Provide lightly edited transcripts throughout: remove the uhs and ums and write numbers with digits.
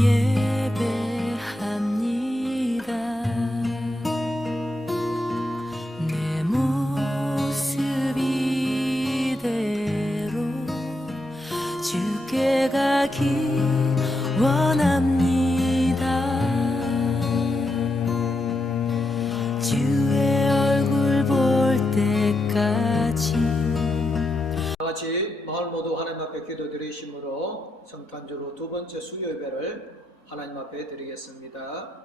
예배합니다. 내 모습 이대로 주께 가기 원합니다. 주의 얼굴 볼 때까지. 다같이 마을 모두 하나님 앞에 기도드리심으로 성탄주로 두 번째 수요 예배를 하나님 앞에 드리겠습니다.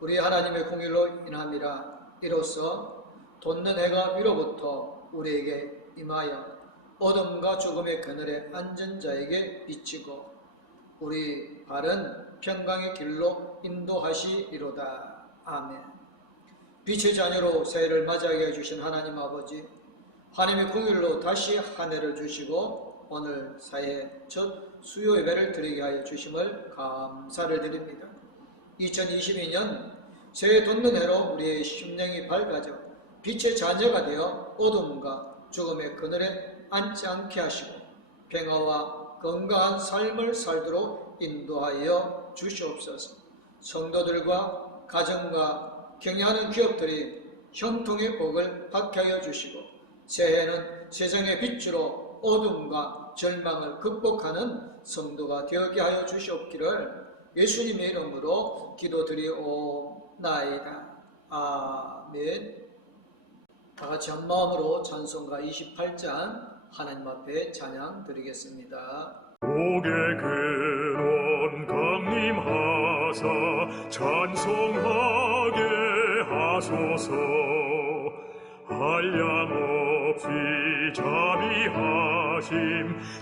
우리 하나님의 공의로 인함이라. 이로써 돋는 해가 위로부터 우리에게 임하여 어둠과 죽음의 그늘에 앉은 자에게 비치고 우리 발은 평강의 길로 인도하시리로다. 아멘. 빛의 자녀로 새해를 맞이하게 해주신 하나님 아버지, 하나님의 공의로 다시 한 해를 주시고 오늘 새해 첫 수요 예배를 드리게 하여 주심을 감사를 드립니다. 2022년 새해 돋는 해로 우리의 심령이 밝아져 빛의 자녀가 되어 어둠과 죽음의 그늘에 앉지 않게 하시고 평화와 건강한 삶을 살도록 인도하여 주시옵소서. 성도들과 가정과 경영하는 기업들이 형통의 복을 받게 하여 주시고 새해는 세상의 빛으로 어둠과 절망을 극복하는 성도가 되게 하여 주시옵기를 예수님의 이름으로 기도드리옵나이다. 아멘. 다같이 한마음으로 찬송가 28장 하나님 앞에 찬양 드리겠습니다. 복의 근원 강림하사 찬송하게 하소서. 한량없이 자비하심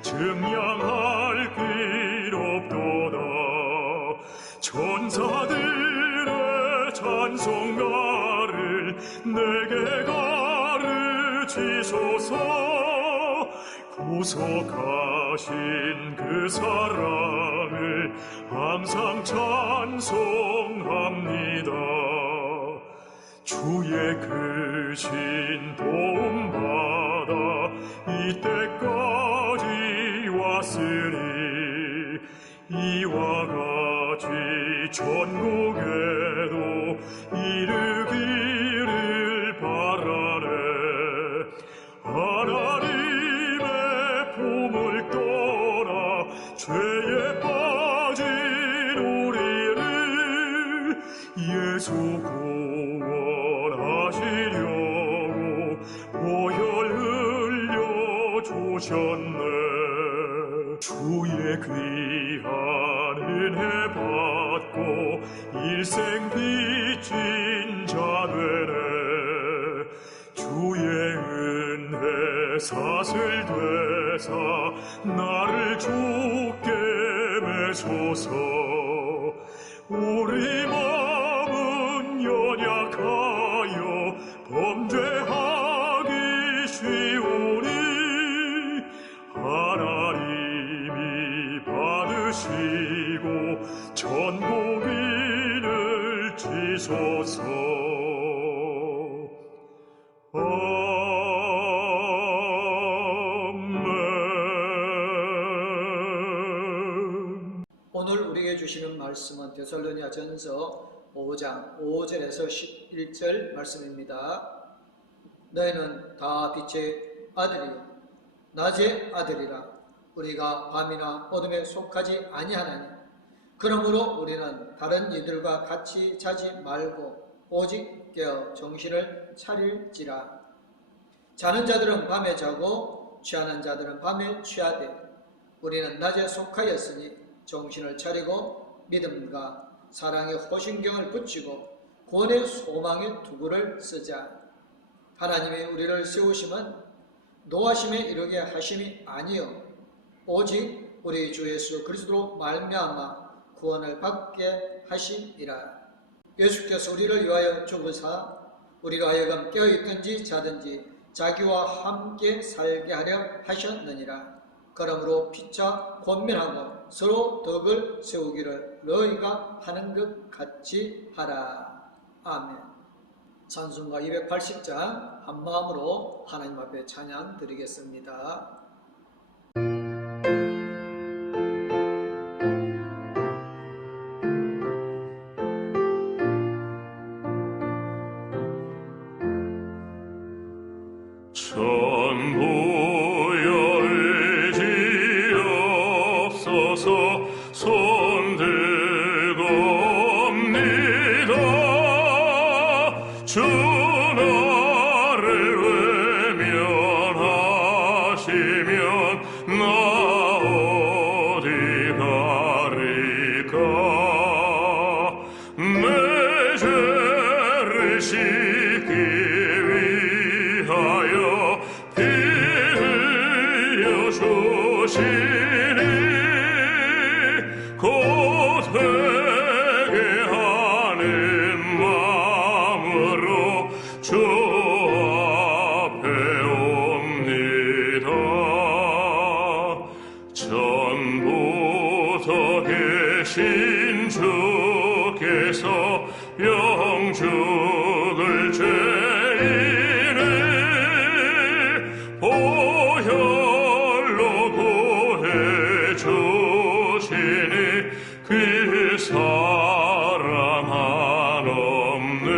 증량할 길 없도다. 천사들의 찬송가를 내게 가르치소서. 구속하신 그 사랑을 항상 찬송합니다. 주의 크신 도움받아 이때까지 왔으니 이와 같이 천국에도 이르기를 바라네. 하나님의 품을 떠나 죄에 빠진 우리를 예수 구원하시려고 보혈 흘려 주셨네. 주의 귀한 은혜 받고 일생 빚진 자 되네. 주의 은혜 사슬 되사 나를 주께 매소서. 우리 마음은 연약하여 범죄하기 쉬우니 하나님이 받으시고 천국인을 지소서. 오늘 우리에게 주시는 말씀은 데살로니가전서 5장 5절에서 11절 말씀입니다. 너희는 다 빛의 아들이 낮의 아들이라. 우리가 밤이나 어둠에 속하지 아니하나니 그러므로 우리는 다른 이들과 같이 자지 말고 오직 깨어 정신을 차릴지라. 자는 자들은 밤에 자고 취하는 자들은 밤에 취하되 우리는 낮에 속하였으니 정신을 차리고 믿음과 사랑의 호신경을 붙이고 구원의 소망의 투구를 쓰자. 하나님이 우리를 세우심은 노하심에 이르게 하심이 아니요 오직 우리 주 예수 그리스도로 말미암아 구원을 받게 하심이라. 예수께서 우리를 위하여 죽으사 우리로 하여금 깨어있든지 자든지 자기와 함께 살게 하려 하셨느니라. 그러므로 피차 권면하고 서로 덕을 세우기를 너희가 하는 것 같이 하라. 아멘. 찬송가 280장 한마음으로 하나님 앞에 찬양 드리겠습니다. 손들고 옵니다. 주 나를 외면하시면 나 어디 가리까. 내 죄를 씻기 위하여 피 흘려 주시니 곧 회개하는 마음으로 주 앞에 옵니다. 전부터 계신 주께서 영죽을 죄인을 보혈로 구해 주시니 그 사랑 한없네.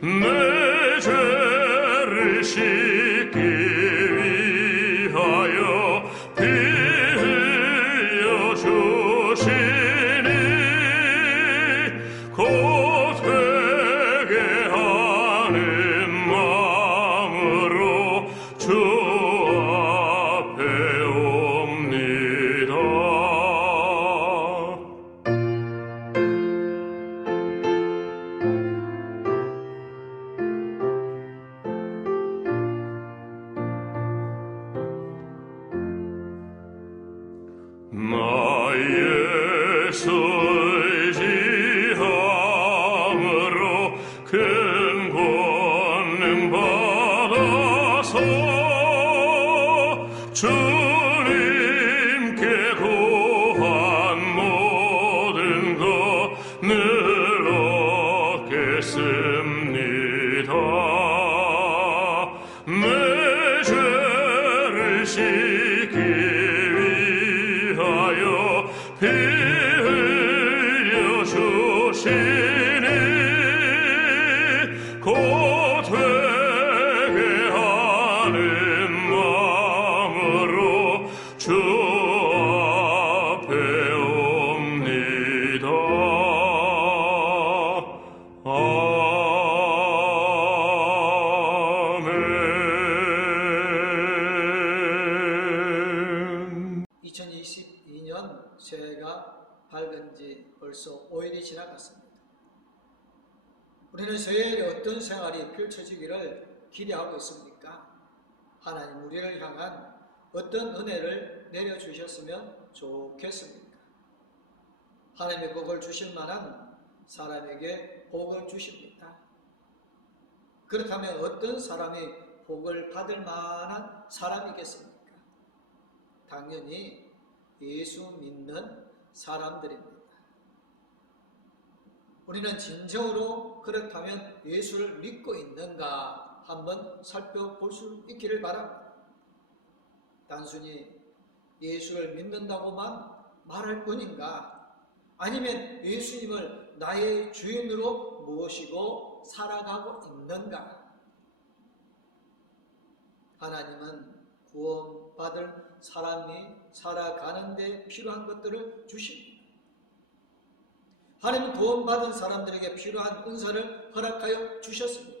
내 죄를 씻기 위하여 피 흘려 주시니 곧 회개하는 마음으로 주 앞에 옵니다. 나의 의지함으로 큰 권능 받아서 주님께 구한 모든 것 늘 얻겠습니다. 내 죄를 씻기 위하여 피 흘려 주시니 곧 회개하는 마음으로 주 앞에 옵니다. 아멘. 2022년 새해가 밝은 지 벌써 5일이 지나갔습니다. 우리는 새해에 어떤 생활이 펼쳐지기를 기대하고 있습니까? 하나님 우리를 향한 어떤 은혜를 내려주셨으면 좋겠습니까? 하나님의 복을 주실 만한 사람에게 복을 주십니다. 그렇다면 어떤 사람이 복을 받을 만한 사람이겠습니까? 당연히 예수 믿는 사람들입니다. 우리는 진정으로 그렇다면 예수를 믿고 있는가 한번 살펴볼 수 있기를 바랍니다. 단순히 예수를 믿는다고만 말할 뿐인가? 아니면 예수님을 나의 주인으로 모시고 살아가고 있는가? 하나님은 구원받을 사람이 살아가는 데 필요한 것들을 주십니다. 하나님은 구원받은 사람들에게 필요한 은사를 허락하여 주셨습니다.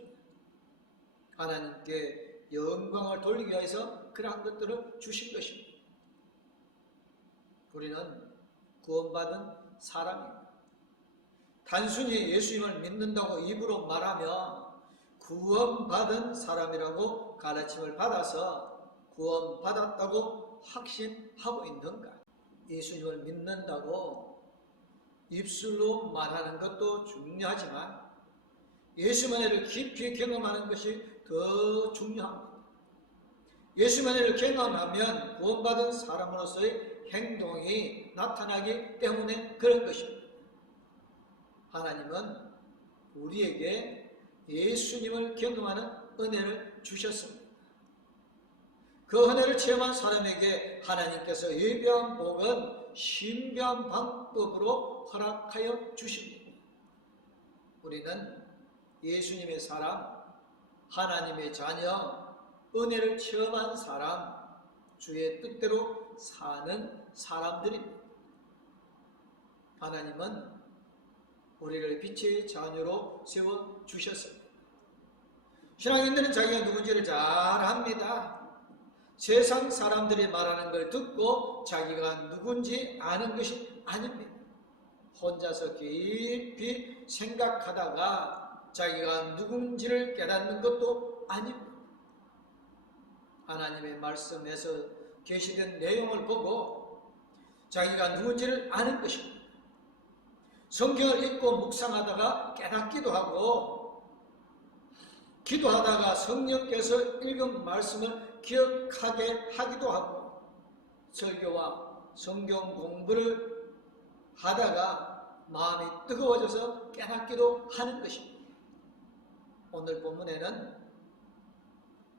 하나님께 영광을 돌리기 위해서 그러한 것들을 주신 것입니다. 우리는 구원받은 사람입니다. 단순히 예수님을 믿는다고 입으로 말하며 구원받은 사람이라고 가르침을 받아서 구원받았다고 확신하고 있는가? 예수님을 믿는다고 입술로 말하는 것도 중요하지만 예수만을 깊이 경험하는 것이 더 중요합니다. 예수만을 경험하면 구원받은 사람으로서의 행동이 나타나기 때문에 그런 것입니다. 하나님은 우리에게 예수님을 경험하는 은혜를 주셨습니다. 그 은혜를 체험한 사람에게 하나님께서 예비한 복은 신비한 방법으로 허락하여 주십니다. 우리는 예수님의 사람, 하나님의 자녀, 은혜를 체험한 사람, 주의 뜻대로 사는 사람들입니다. 하나님은 우리를 빛의 자녀로 세워주셨습니다. 신앙인들은 자기가 누군지를 잘 압니다. 세상 사람들이 말하는 걸 듣고 자기가 누군지 아는 것이 아닙니다. 혼자서 깊이 생각하다가 자기가 누군지를 깨닫는 것도 아닙니다. 하나님의 말씀에서 계시된 내용을 보고 자기가 누군지를 아는 것입니다. 성경을 읽고 묵상하다가 깨닫기도 하고 기도하다가 성령께서 읽은 말씀을 기억하게 하기도 하고 설교와 성경 공부를 하다가 마음이 뜨거워져서 깨닫기도 하는 것입니다. 오늘 본문에는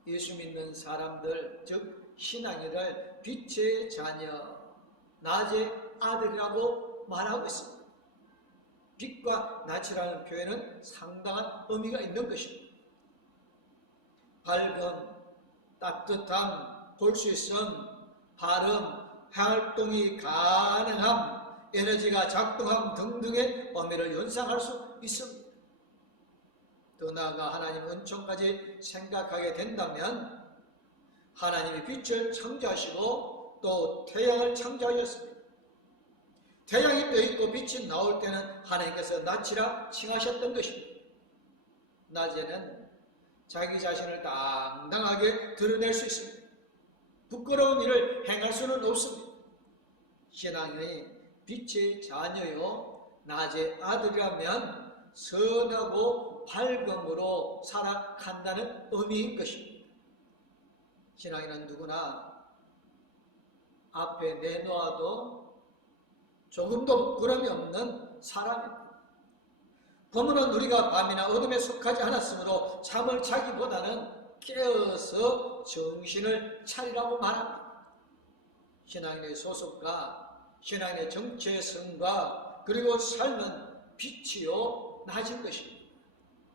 예수 믿는 사람들, 즉 신앙인을 빛의 자녀, 낮의 아들이라고 말하고 있습니다. 빛과 낯이라는 표현은 상당한 의미가 있는 것입니다. 밝음, 따뜻함, 볼 수 있음, 발음, 활동이 가능함, 에너지가 작동함 등등의 의미를 연상할 수 있습니다. 더 나아가 하나님 은총까지 생각하게 된다면 하나님이 빛을 창조하시고 또 태양을 창조하셨습니다. 태양이 떠 있고 빛이 나올 때는 하나님께서 낯이라 칭하셨던 것입니다. 낮에는 자기 자신을 당당하게 드러낼 수 있습니다. 부끄러운 일을 행할 수는 없습니다. 신앙이 빛의 자녀요 낮의 아들이라면 선하고 밝음으로 살아간다는 의미인 것입니다. 신앙인은 누구나 앞에 내놓아도 조금도 부끄러움이 없는 사람입니다. 본문은 우리가 밤이나 어둠에 속하지 않았으므로 잠을 자기보다는 깨어서 정신을 차리라고 말합니다. 신앙인의 소속과 신앙인의 정체성과 그리고 삶은 빛이요 낮은 것입니다.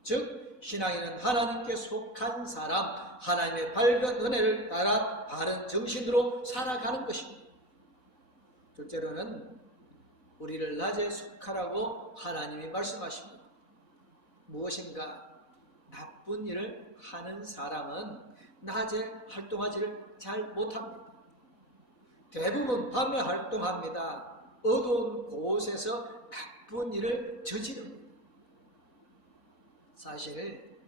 즉 신앙인은 하나님께 속한 사람, 하나님의 밝은 은혜를 따라 바른 정신으로 살아가는 것입니다. 둘째로는 우리를 낮에 속하라고 하나님이 말씀하십니다. 무엇인가 나쁜 일을 하는 사람은 낮에 활동하지를 잘 못합니다. 대부분 밤에 활동합니다. 어두운 곳에서 나쁜 일을 저지릅니다. 사실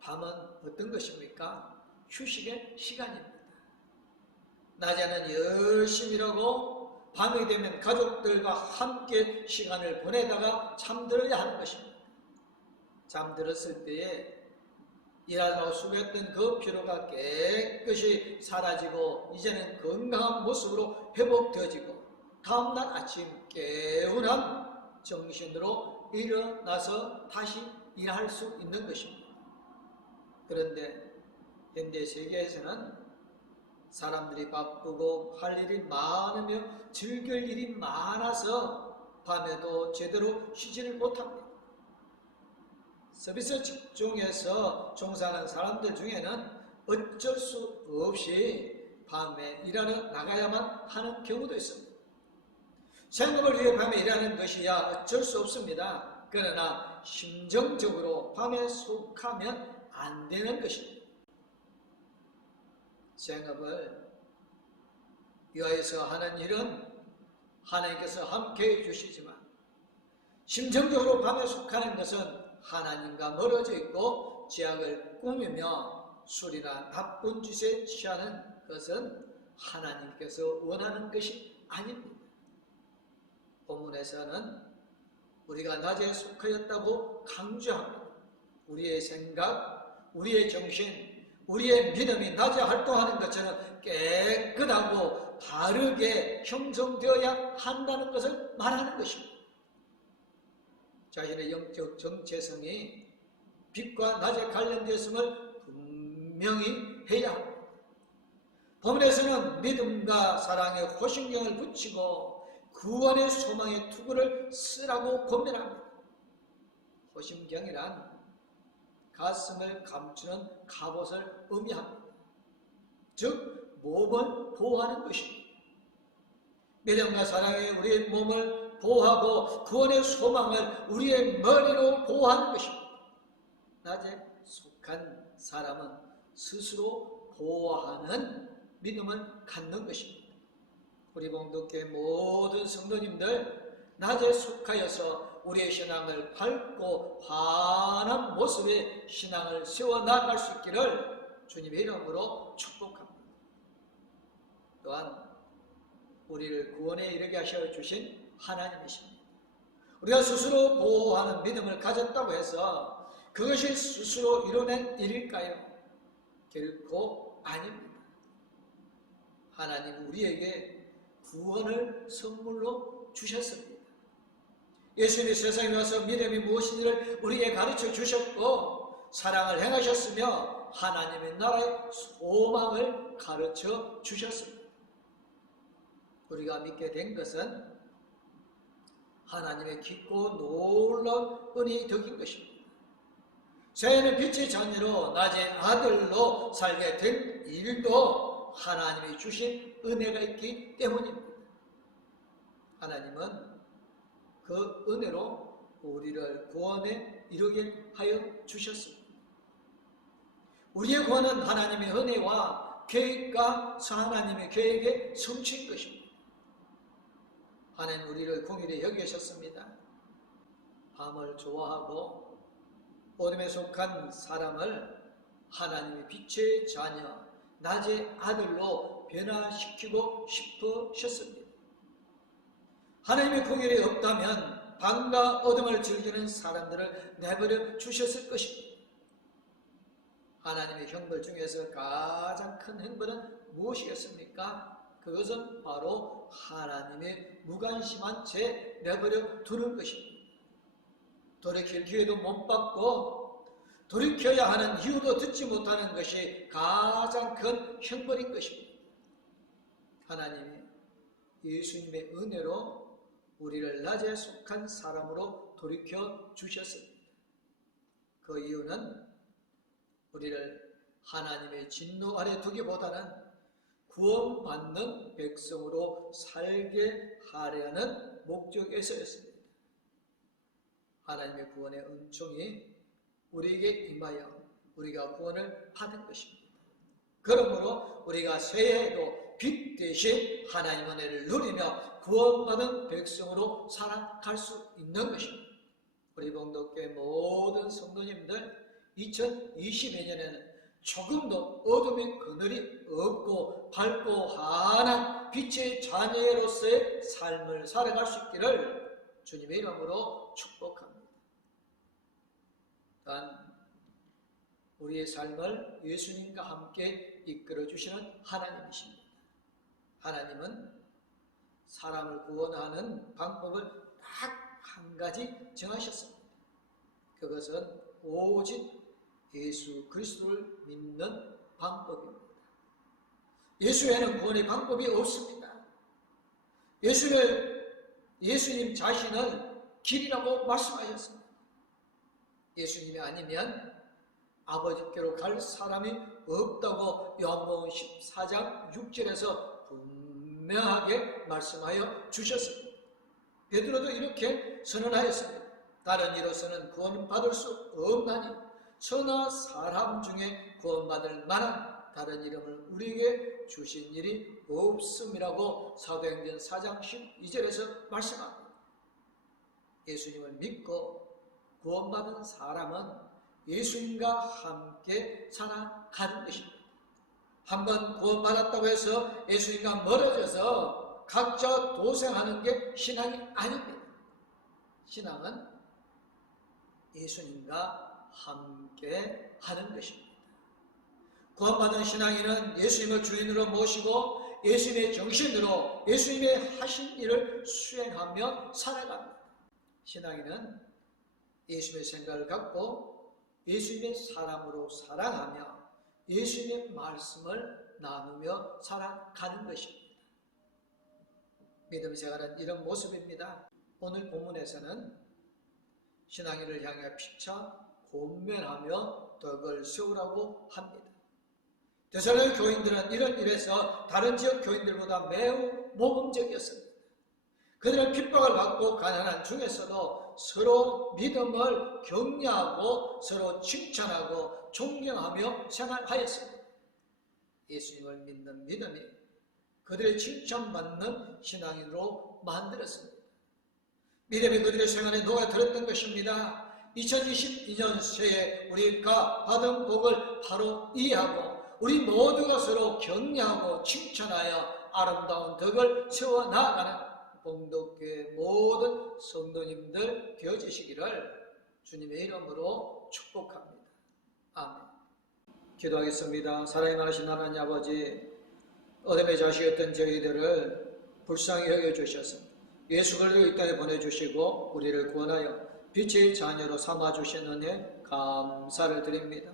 밤은 어떤 것입니까? 휴식의 시간입니다. 낮에는 열심히 일하고 밤이 되면 가족들과 함께 시간을 보내다가 잠들어야 하는 것입니다. 잠들었을 때에 일하느라고 수고했던 그 피로가 깨끗이 사라지고 이제는 건강한 모습으로 회복되어지고 다음날 아침 개운한 정신으로 일어나서 다시 일할 수 있는 것입니다. 그런데 현대 세계에서는 사람들이 바쁘고 할 일이 많으며 즐길 일이 많아서 밤에도 제대로 쉬지를 못합니다. 서비스 직종에서 종사하는 사람들 중에는 어쩔 수 없이 밤에 일하러 나가야만 하는 경우도 있습니다. 생업을 위해 밤에 일하는 것이야 어쩔 수 없습니다. 그러나 심정적으로 밤에 속하면 안 되는 것입니다. 생업을 위하여서 하는 일은 하나님께서 함께 해주시지만 심정적으로 밤에 속하는 것은 하나님과 멀어져 있고 죄악을 꾸미며 술이나 나쁜 짓에 취하는 것은 하나님께서 원하는 것이 아닙니다. 본문에서는 우리가 낮에 속하였다고 강조합니다. 우리의 생각, 우리의 정신, 우리의 믿음이 낮에 활동하는 것처럼 깨끗하고 바르게 형성되어야 한다는 것을 말하는 것입니다. 자신의 영적 정체성이 빛과 낮에 관련되었음을 분명히 해야 합니다. 본문에서는 믿음과 사랑에 호신경을 붙이고 구원의 소망의 투구를 쓰라고 권면합니다. 호신경이란 가슴을 감추는 갑옷을 의미합니다. 즉 몸을 보호하는 것입니다. 믿음과 사랑에 우리의 몸을 보호하고 구원의 소망을 우리의 머리로 보호하는 것입니다. 낮에 속한 사람은 스스로 보호하는 믿음을 갖는 것입니다. 우리 봉독교회 모든 성도님들, 낮에 속하여서 우리의 신앙을 밝고 환한 모습의 신앙을 세워나갈 수 있기를 주님의 이름으로 축복합니다. 또한 우리를 구원에 이르게 하셔 주신 하나님이십니다. 우리가 스스로 보호하는 믿음을 가졌다고 해서 그것이 스스로 이뤄낸 일일까요? 결코 아닙니다. 하나님 우리에게 구원을 선물로 주셨습니다. 예수님이 세상에 와서 믿음이 무엇인지를 우리에게 가르쳐 주셨고 사랑을 행하셨으며 하나님의 나라의 소망을 가르쳐 주셨습니다. 우리가 믿게 된 것은 하나님의 깊고 놀라운 은혜의 덕인 것입니다. 새해는 빛의 자녀로 낮에 아들로 살게 된 일도 하나님이 주신 은혜가 있기 때문입니다. 하나님은 그 은혜로 우리를 구원에 이르게 하여 주셨습니다. 우리의 구원은 하나님의 은혜와 계획과 하나님의 계획에 성취인 것입니다. 하나님 우리를 긍휼히 여기셨습니다. 밤을 좋아하고 어둠에 속한 사람을 하나님의 빛의 자녀, 낮의 아들로 변화시키고 싶으셨습니다. 하나님의 긍휼이 없다면 밤과 어둠을 즐기는 사람들을 내버려 주셨을 것입니다. 하나님의 형벌 중에서 가장 큰 형벌은 무엇이겠습니까? 그것은 바로 하나님의 무관심한 채 내버려 두는 것입니다. 돌이킬 기회도 못 받고 돌이켜야 하는 이유도 듣지 못하는 것이 가장 큰 형벌인 것입니다. 하나님이 예수님의 은혜로 우리를 낮에 속한 사람으로 돌이켜 주셨습니다. 그 이유는 우리를 하나님의 진노 아래 두기보다는 구원받는 백성으로 살게 하려는 목적에서였습니다. 하나님의 구원의 은총이 우리에게 임하여 우리가 구원을 받은 것입니다. 그러므로 우리가 새해에도 빛 대신 하나님의 은혜를 누리며 구원받은 백성으로 살아갈 수 있는 것입니다. 우리 봉독교회 모든 성도님들 2022년에는 조금도 어둠의 그늘이 없고 밝고 환한 빛의 자녀로서의 삶을 살아갈 수 있기를 주님의 이름으로 축복합니다. 또한 우리의 삶을 예수님과 함께 이끌어주시는 하나님이십니다. 하나님은 사람을 구원하는 방법을 딱 한 가지 정하셨습니다. 그것은 오직 예수 그리스도를 믿는 방법입니다. 예수 외에는 구원의 방법이 없습니다. 예수님 자신을 길이라고 말씀하셨습니다. 예수님이 아니면 아버지께로 갈 사람이 없다고 요한복음 14장 6절에서 분명하게 말씀하여 주셨습니다. 베드로도 이렇게 선언하였습니다. 다른 이로서는 구원받을 수 없나니 천하 사람 중에 구원받을 만한 다른 이름을 우리에게 주신 일이 없음이라고 사도행전 4장 12절에서 말씀합니다. 예수님을 믿고 구원받은 사람은 예수님과 함께 살아가는 것입니다. 한번 구원받았다고 해서 예수님과 멀어져서 각자 도생하는 게 신앙이 아닙니다. 신앙은 예수님과 함께 하는 것입니다. 구원받은 신앙인은 예수님을 주인으로 모시고 예수님의 정신으로 예수님의 하신 일을 수행하며 살아갑니다. 신앙인은 예수님의 생각을 갖고 예수님의 사람으로 사랑하며 예수님의 말씀을 나누며 살아가는 것입니다. 믿음 생활은 이런 모습입니다. 오늘 본문에서는 신앙인을 향해 피차 권면하며 덕을 세우라고 합니다. 데살로니가 교인들은 이런 일에서 다른 지역 교인들보다 매우 모범적이었습니다. 그들은 핍박을 받고 가난한 중에서도 서로 믿음을 격려하고 서로 칭찬하고 존경하며 생활하였습니다. 예수님을 믿는 믿음이 그들의 칭찬받는 신앙인으로 만들었습니다. 믿음이 그들의 생활에 녹아들었던 것입니다. 2022년 새해 우리가 받은 복을 바로 이해하고 우리 모두가 서로 격려하고 칭찬하여 아름다운 덕을 세워나가는 봉독교회 모든 성도님들 되어지시기를 주님의 이름으로 축복합니다. 아멘. 기도하겠습니다. 사랑이 많으신 하나님 아버지, 어둠의 자식이었던 저희들을 불쌍히 여겨주셔서 예수 그리스도 이 땅에 보내주시고 우리를 구원하여 빛의 자녀로 삼아주신 은혜 감사를 드립니다.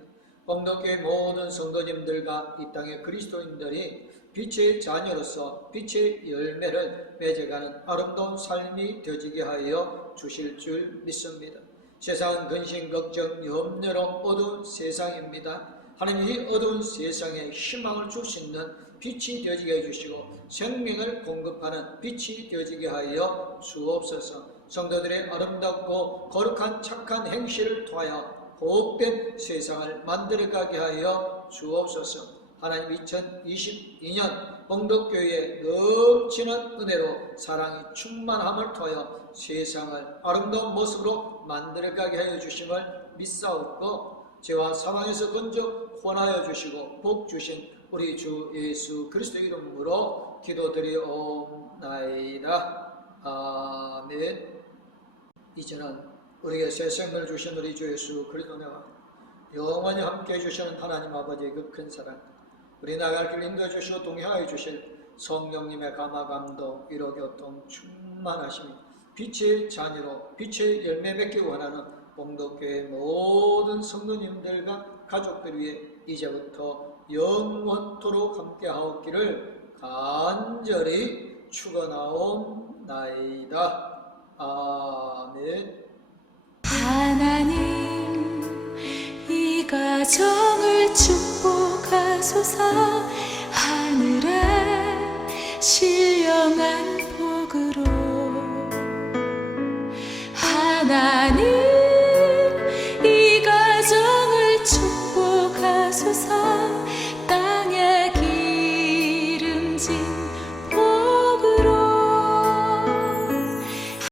봉독교회 모든 성도님들과 이 땅의 그리스도인들이 빛의 자녀로서 빛의 열매를 맺어가는 아름다운 삶이 되어지게 하여 주실 줄 믿습니다. 세상은 근심, 걱정, 염려로 어두운 세상입니다. 하나님, 이 어두운 세상에 희망을 줄 수 있는 빛이 되어지게 해주시고 생명을 공급하는 빛이 되어지게 하여 주옵소서. 성도들의 아름답고 거룩한 착한 행실을 통하여 복된 세상을 만들어가게 하여 주옵소서. 하나님, 2022년 봉독교회에 넘치는 은혜로 사랑이 충만함을 통하여 세상을 아름다운 모습으로 만들어가게 하여 주심을 믿사옵고 죄와 사망에서 건져 구원하여 주시고 복 주신 우리 주 예수 그리스도 이름으로 기도드리옵나이다. 아멘. 이제는 우리에게 새 생명을 주신 우리 주 예수 그리스도와 영원히 함께해 주시는 하나님 아버지의 그 큰 사랑, 우리 나갈 길 인도해 주시고 동행하여 주실 성령님의 감화감동, 위로 교통 충만하심이 빛의 자녀로 빛의 열매 맺기 원하는 봉독교회 모든 성도님들과 가족들 위해 이제부터 영원토록 함께하옵기를 간절히 축원하옵나이다. 아멘. 하나님, 이 가정을 축복하소서. 하늘에 신령한 복으로 하나님